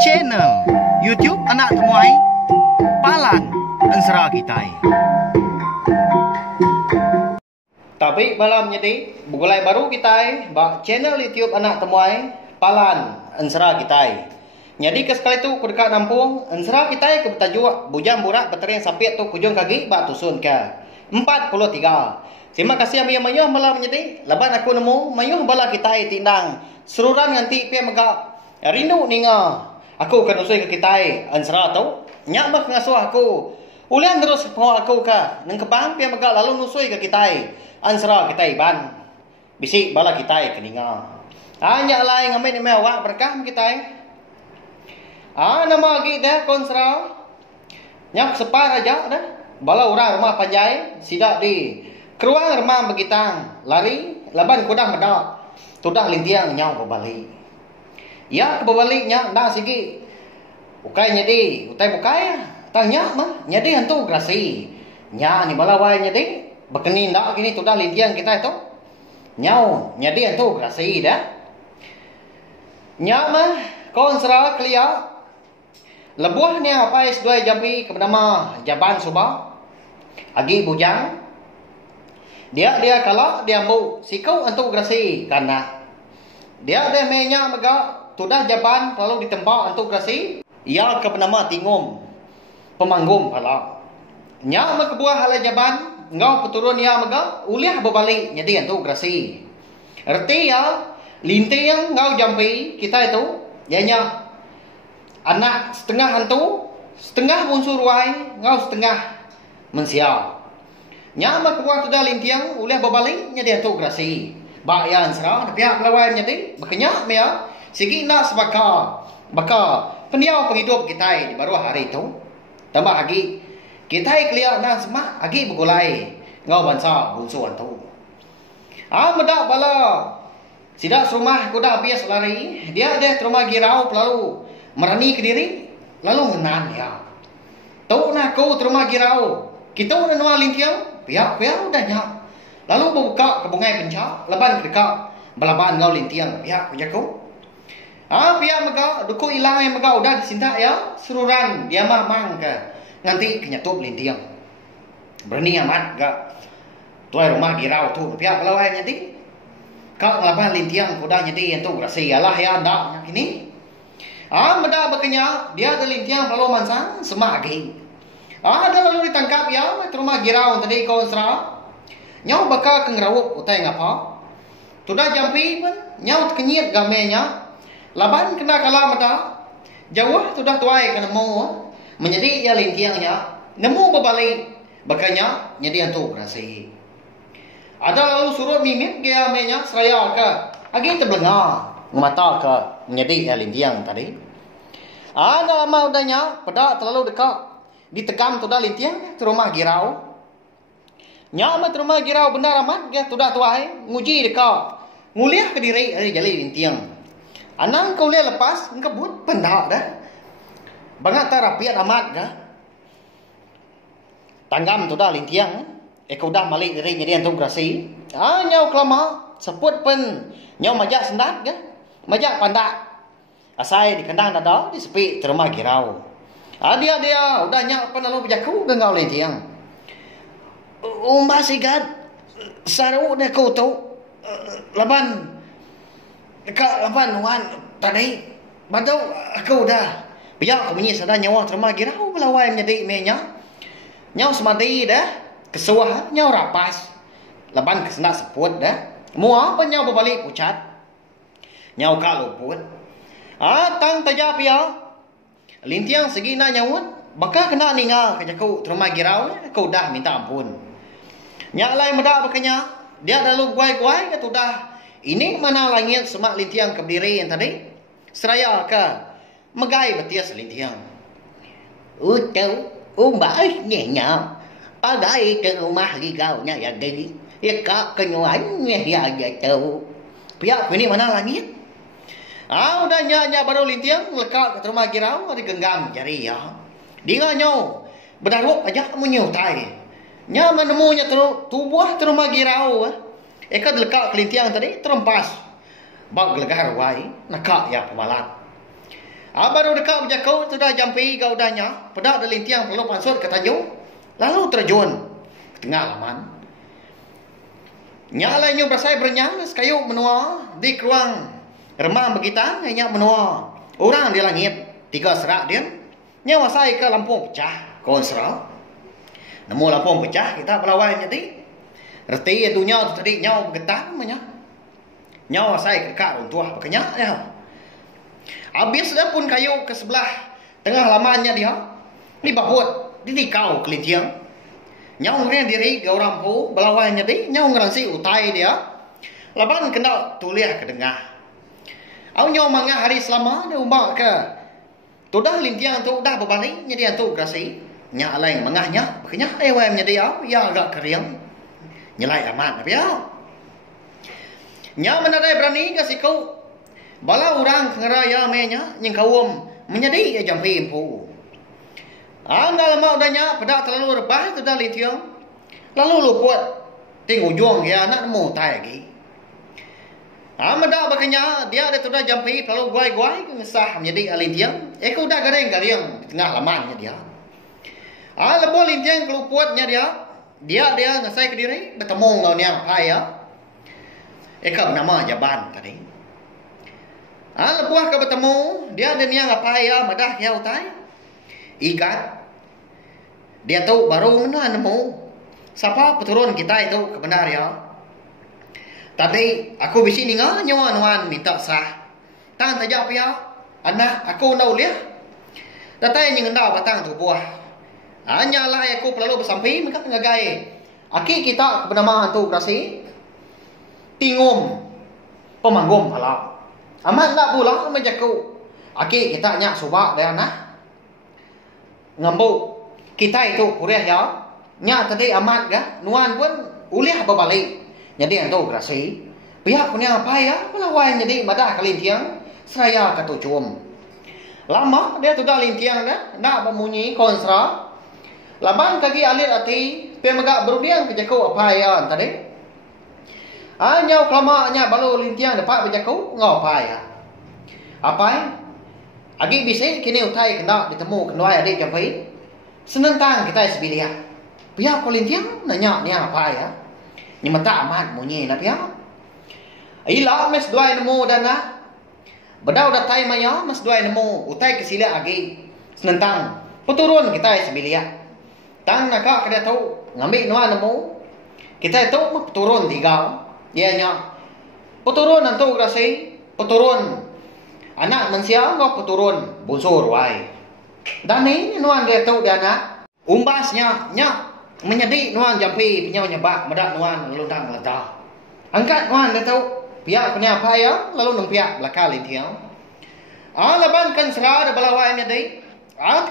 Channel YouTube Anak Temuai Palan Ensera Kitai. Tapi malam jadi bugulai baru kita bak channel YouTube Anak Temuai Palan Ensera Kitai. Jadi kesekali tu ku dekat Nampung Ensera Kitai ke bertajuk bujang burak bertering sapit tu kujung kaki bak tusun ke 43. Terima kasih ambil mayuh malam jadi leban aku nemu mayuh bala Kitai tindang seruran nganti pia megak rindu ninga. Aku akan usai ke Kitai Ensera tu nyak mak ngasuh aku. Ulian terus bawa aku ka nang kebang pia megak lalu nusui ke Kitai Ensera Kitai ban. Bisik bala Kitai ke ninga. Nyak lain ngamen ni awak berkah Kitai. Nama lagi dah konsera. Nyak separ aja dah. Bala orang rumah panjai sidak di keruang rumah begitang lari laban kudah medak. Tudah lintiang nyau berbalik. Ya kebaliknya dah sigi. Ukai nyedi, utai bukai. Tanya mah nyedi hantu grasi. Nya ni bala wai nyedi bekenin dak gini tudah lintiang kita itu. Nyau nyedi hantu grasi dah. Nya mah konsera kelia. Lebuhnya apa S2 Jambi ke bernama Jaban Subah. Agi bujang. Dia kalau dia mau sikau untuk grasi karena dia menya mega tudah Jaban lalu ditembak untuk grasi. Ia ke bernama Tingum pemanggum pala. Nya me kebuah halai Jaban ngau peturun ia mega uliah berbalik jadi untuk grasi. Erti ya linting ngau Jambi kita itu janya anak setengah hantu, setengah unsur wai, ngau setengah mensial. Nyama kebuah tu dah lintiang, uliah berbalik, nyadi hantu grasi. Bayan serang, pihak lawan nyadi, berkenyak mea, sigi nak sebaka, baka pendiau penghidup kita di baru hari itu. Tambah lagi, kita kelia nak semak, lagi bergulai, ngau bangsa unsur hantu. Medak bala, sidak rumah kuda habis lari, dia terumah girau lalu merani ke diri lalu menan ya. Tahu nak kau terima girau. Kita nak nual lintiang, pihak udah nyak. Lalu buka ke bungai penca, leban dekat balaban ngau lintiang pihak jago. Pihak mega duku ilang mega udah disinta ya, seruran dia mah mang ke nganti kenyatup lintiang. Berani amat gak. Tuai rumah girau tu pihak belawai nyati. Kau ngelaban lintiang kuda nyati yang tu grasi yalah ya ndak ini. Meda berkenyak dia ada lintiang lalu mansang semagi. Ada lalu ditangkap ya rumah girau tadi kau serah. Nyau bakal kengerawuk utai ngapa. Tudah Jambi pun nyau kenyit gamenya. Laban kena kalah meda. Jauh tudah tuai kena mau menjadi ya lintiangnya. Nemu berbalik bakanya jadi antu berasi. Ada lalu suruh mimit gamenya seraya ke. Agi terbelengah mata ke menjadi ya lintiang tadi. Ada lama udahnya pada terlalu dekat. Ditegam tudah lintiang ke rumah girau. Nyamat rumah girau benar amat dia tudah tuai nguji dekat. Nguliah ke diri ada jali lintiang. Anang kau lihat lepas ngkebut pendak dah. Bangat tak rapiat amat dah. Tanggam tudah lintiang. Kau dah malik diri jadi antum grasi. Nyau kelama seput pun nyau majak sendat dah. Majak pandak. Asai di kandang dada di sepi terumah girau. Dia udah nyak apa lalu berjaku dengan lintiang. Mbak sigat saru dah kau tu laban dekat laban wan tadi badau aku dah biar aku bunyi sadar nyawa terumah girau belawai menjadi menya. Nyau semati dah kesuah nyau rapas. Laban kesenak seput dah. Mua apa nyau berbalik pucat. Nyau kak luput. Tang tajap ya. Lintiang segi nak nyawut. Baka kena ninga ke jaku terumah girau. Kau dah minta ampun. Nyak lain medak bakanya. Dia lalu guai-guai ke tu dah. Ini mana langit semak lintiang ke berdiri yang tadi. Seraya ke. Megai betias lintiang. Utau. Umbai nyenya. Pagai ke rumah girau nya yang diri. Ya kak kenyuannya ya jatuh. Pihak ini mana langit. Udah nyak baru lintiang lekat ke rumah girau ada genggam jari ya. Dia nyau berdaruk aja munyu tai. Nya menemunya tubuh rumah girau. Eka lekat ke lintiang tadi terempas. Bak gelegar wai nakak ya pemalat. Baru dekat berjakau sudah jampi kau udahnya. Pedak dari tiang perlu pansut ke tajuk. Lalu terjun ke tengah laman. Nyala nyu bersai berenyang kayu menua di keruang remang begitan hanya menua. Orang di langit tiga serak dia. Nyawa saya ke lampung pecah konsra. Nemu lampung pecah kita berlawan jadi. Reti itu nyawa tadi nyawa begetan namanya. Nyawa saya ke kak runtuh pakainya ya. Habis dah pun kayu ke sebelah tengah lamannya dia. Ni babut ditikau kelintiang. Nyau ngene diri ke orang pu belawai jadi nyau ngeransi utai dia. Laban kena tuliah ke dengah. Au nyau mangah hari selama dia umbak ke. Tu dah lintiang tu dah berbalik jadi tu grasi. Nya lain mangahnya bekenya wem jadi ya agak kering. Nyelai aman tapi ya. Nya menadai berani kasih kau bala orang ngeraya menya nyeng kawum menjadi jampi impu. Anggal mau danya pada terlalu rebah tu dah litiang. Lalu luput ting ujung ya nak nemu tai lagi. Amada bakanya dia ada tu dah jampi lalu guai-guai ngesah menjadi litiang. Eko dah gareng-gareng di tengah lamannya dia. Lepo litiang keluputnya dia ngesai ke diri bertemu lawan yang pai ya. Eka nama Jaban tadi. Lepuh ke bertemu dia ada niang apa ya madah ya utai. Ikat. Dia tahu baru mana nemu. Siapa peturun kita itu kebenar ya. Tadi aku bisi ninga nyawan minta sah. Tangan tajak ya. Anak aku nau liah. Datai yang ngendau batang tu buah. Hanya lah aku perlu bersampai mereka ngagai. Aki kita kebenaran tu grasi. Tingum pemanggum pala. Amat nak pula menjaku. Aki kita nyak subak dia nah. Ngambu kita itu kuliah ya. Nya tadi amat ga nuan pun uliah berbalik. Jadi itu grasi. Pihak punya apa ya? Melawan jadi madah kelintiang seraya ketucum. Lama dia sudah lintiang dah nak memunyi konsra. Laban kaki alir ati pemagak berudiang kejaku apa ya tadi. Nyau kelamanya balu lintiang dapat berjaku ngapa ya. Apa? Agi bisik kini utai kena ditemu kenuai adik jampai. Senentang kita sebilia. Pihak kolintiang nanya ni apa ya? Ni mata amat munyi na pihak. Ila mes dua nemu dana. Bedau datai maya mes dua nemu utai kesila agi. Senentang peturun kita sebilia. Tang nakak kada tahu ngambil nuan nemu. Kita itu peturun tiga. Ianya peturun nantu grasi peturun anak manusia ngok peturun bunsur wai. Dan ini nuan dia tahu dia nak umbasnya nyak menjadi nuan jampi punya nyebak medak nuan lundang ledah. Angkat nuan dia tahu pihak punya apa ya lalu numpiak belakang lintiang. Laban kan serah ada balawai menjadi.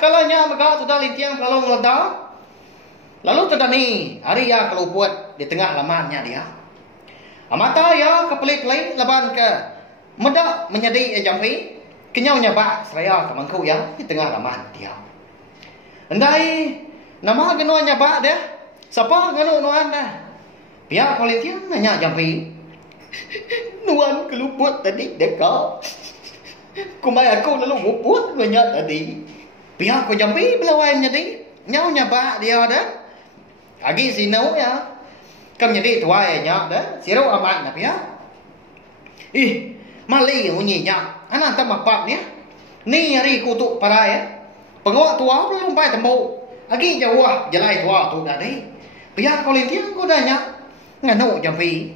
Kalanya mega sudah lintiang lalu ledah. Lalu terdani hari ya keluput di tengah lamannya dia. Mata ya kepelik-pelik laban ke medak menjadi jampi kenyau nyabak seraya ke mangkuk ya di tengah laman dia. Andai nama genua nyabak dia. Siapa nganu nuan dah? Pihak politik nanya jampi. Nuan keluput tadi dekat. Kumai aku lalu nguput nanya tadi. Pihak ko jampi belawai menjadi nyau nyabak dia dah. Agi sinau ya. Kam jadi tuai nya dah. Sirau amat na pihak. Mali unyi nya. Anak tak mapap ni. Ni hari kutuk para ya. Pengawak tua belum sampai temu. Agi jauh jalai tua tu dah ni. Pihak kolintiang ko dah nya. Nganu jampi.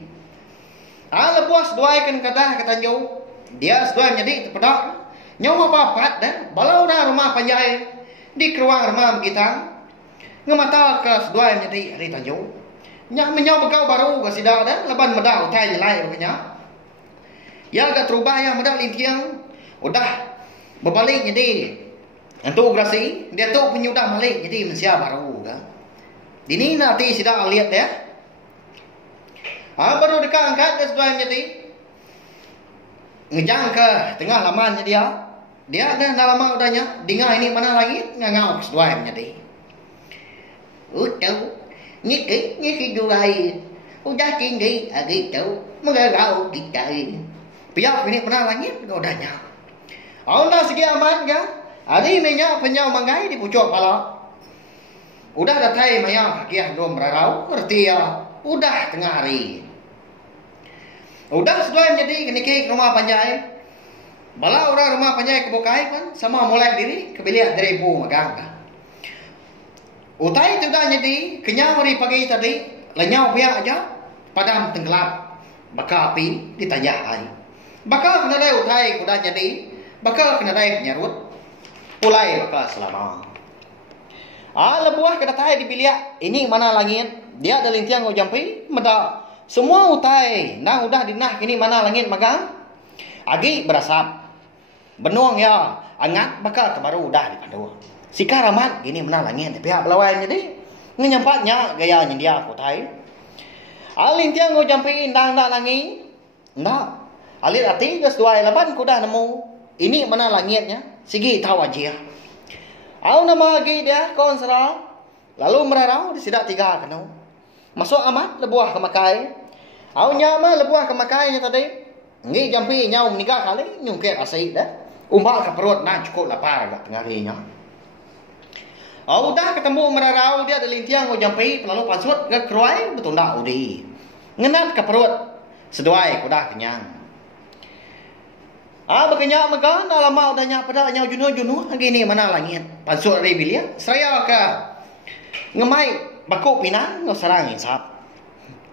Lepas dua kan kata jauh. Dia sudah menjadi terpedak. Nyawa papat dah. Balau dah rumah panjai. Di keruang rumah kita. Ngemata ke dua menjadi hari tanjau. Nyak menyau bekau baru ke sidak dah. Leban medak utai jelai rupanya. Ya agak terubah yang medak lintiang. Udah berbalik jadi untuk grasi dia tu penyudah balik jadi manusia baru dah. Dini nanti sidak lihat ya. Baru dekat angkat dia sudah menjadi ngejang ke tengah lamannya dia. Dia ada lama udahnya dengar ini mana lagi ngangau sudah menjadi. Tahu ngiki duai. Udah tinggi agi tahu mengarau kita. Pihak ini pernah langit udahnya. Anda segi aman kan? Hari ini nya penyau mangai di pucuk pala. Udah datai maya kakiah dom rarau, ngerti ya? Udah tengah hari. Udah sudah menjadi keniki rumah panjai. Bala orang rumah panjai kebukai kan sama mulai diri kebiliat dari ibu magang kan. Utai tu dah jadi kenyang hari pagi tadi lenyau pihak aja padam tenggelam bakal api ditajah hari. Bakal kena dai utai kuda jadi bakal kena dai penyarut pulai bakal selama. Lebuah kena tai di biliak ini mana langit dia ada lintiang ngau jampi meda semua utai nah udah dinah kini mana langit magang agi berasap benuang ya angat bakal kebaru udah dipandu sikar amat gini mana langit pihak belawai jadi ngenyempatnya gayanya dia utai lintiang ngau jampi indang dak langi ndak alit ati geus dua laban kuda nemu ini mana langitnya sigi tahu aja. Nama lagi dia konsera lalu merarau disidak 3 kanu. Masuk amat lebuah ke makai. Nyama lebuah ke makainya tadi. Ngi jampi nyau menikah kali nyungkir asik dah. Umbak ke perut nah cukup lapar agak tengah harinya. Udah ketemu merarau dia ada lintiang ngau jampi lalu pansut ke keruai betul ndak udi. Ngenat ke perut seduai kuda kenyang. Berkenyak mega dah lama udah nyak pada nyau junuh gini mana langit. Pansut dari bilia seraya ke ngemai bakuk pinang ngau sarang insap.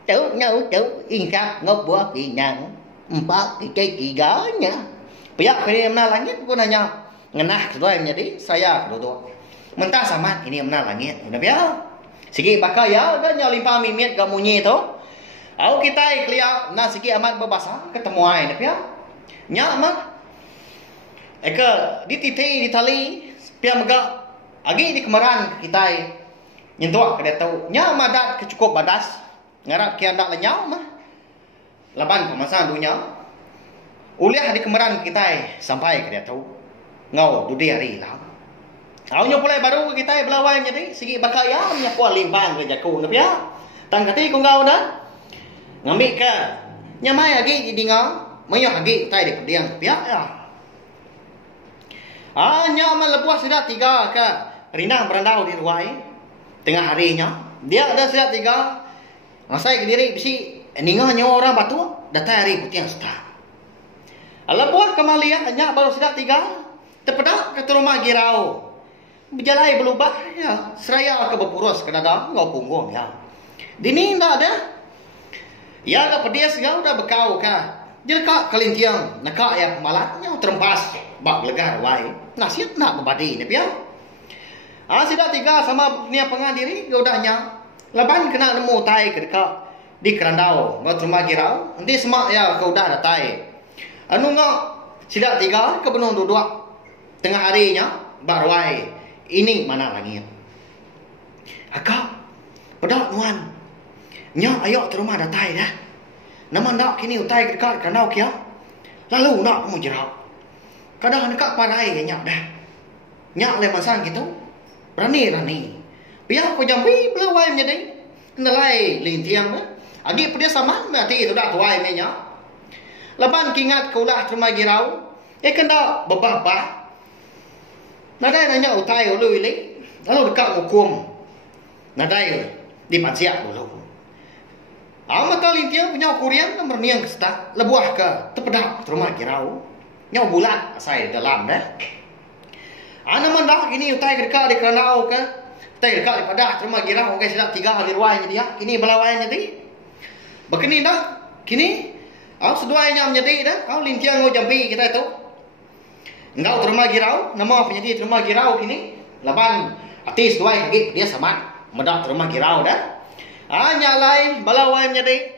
Cau insap ngau buah pinang. 4 3 Pihak ini mana langit gua nanya ngenah kedua menjadi saya duduk. Mentah sama ini mana langit. Udah biar. Sigi bakal ya kan nyau limpa mimit gamunyi tu. Kita kelia nah sigi amat berbasa ketemu ai dah biar. Nya mah di titi di tali pia megak agi di kemeran kita nyentuak kada tahu nya madat kecukup badas ngarat kian dak lenyau mah laban pemasan dunia uliah di kemeran kita sampai kada tahu ngau dudi hari lah nyo pulai baru kita belawai jadi sigi bakal ya nya kuat limpang ke jaku nepia tang kati ko ngau dah ngambil ke nya mai agi di ngau mayo hagi tai di pediang pia ya. Nya aman lebuah sudah 3 ke rinang berandau di ruai tengah harinya. Dia ada sudah 3 ngasai ke diri bisi ningah nyawa orang batu datai hari putih yang sudah. Lebuah kemalian nya baru sudah 3 terpedak ke rumah girau. Berjalai berubah ya seraya ke bepurus ke dadang ngau punggung ya. Dini ndak ada. Ya ke pedias gau udah bekau ka. Dia kak kelintiang nakak ya malatnya terempas bak legar wai nasihat nak berbadi ni pia sidak 3 sama nia pengadiri gaudahnya laban kena nemu tai ke dekat di kerandau ngot rumah girau nanti semak ya gaudah dah tai anu ngok sidak 3 ke benung duduk tengah harinya barwai ini mana langit akak pedak nuan nya ayo ke rumah dah tai dah nama nak kini utai dekat kerandau kia lalu nak kamu jerap kadang dekat parai nyak dah nyak le masang gitu rani biar ko jambi belawai menjadi kendalai lintiang agi pedia sama berarti itu dah tuai menya laban kingat kaulah rumah girau kena bebah nadai nanya utai ulu ili lalu dekat hukum nadai di pansiak dulu mata lintiang punya kurian nomor niang kestak lebuah ke terpedak rumah girau nyau bulat asai dalam dah ana mandak kini utai dekat di kerandau ke utai dekat di padah rumah girau ke sudah 3 hari ruai dia kini belawai jadi begini dah kini seduanya menjadi dah lintiang ngau jambi kita itu engkau rumah girau nama penyedih rumah girau kini laban atis duai kaki dia sama medak rumah girau dah nyalai balawai menjadi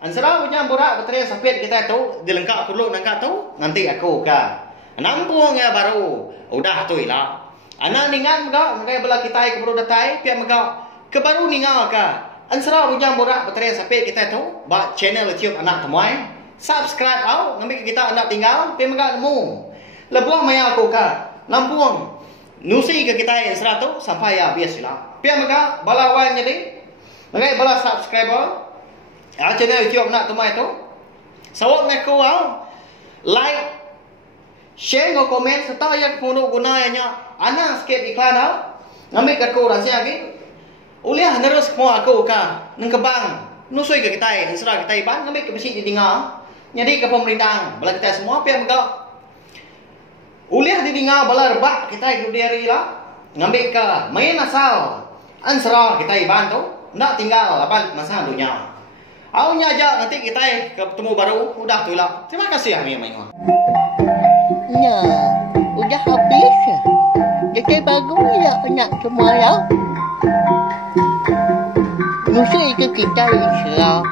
ansara punya borak baterai sapit kita tu dilengkap perlu nangka tu nanti aku ka nampung ya baru udah tu ilah ana ningan mega ngai bala kita ke baru datai pia mega ke baru ningal ka ansara punya borak baterai sapit kita tu ba channel YouTube anak temuai subscribe au ngambil kita anak tinggal pia mega nemu lebuah maya aku ka nampung nusi ke kita ansara tu sampai ya bias ilah pia mega balawai menjadi Magai bala subscriber channel YouTube nak tumai tu sawak ngaku like share ngau komen serta yang kuno guna nya ana skip iklan ha ngambil kat ko rahsia ke uliah nerus mo aku ka nang kebang nusui ke kita nang serah kita ban ngambil ke besi di dinga jadi ke pemerintah bala kita semua pihak megak uliah di dinga bala rebak kita hidup dari lah ngambil ke main asal an serah kita ban tu nak tinggal apa masa dunia aunya aja nanti kita ketemu baru udah tu lah terima kasih ya main Ya, udah habis. Jadi baru ya nak semua ya. Musuh itu kita Islam.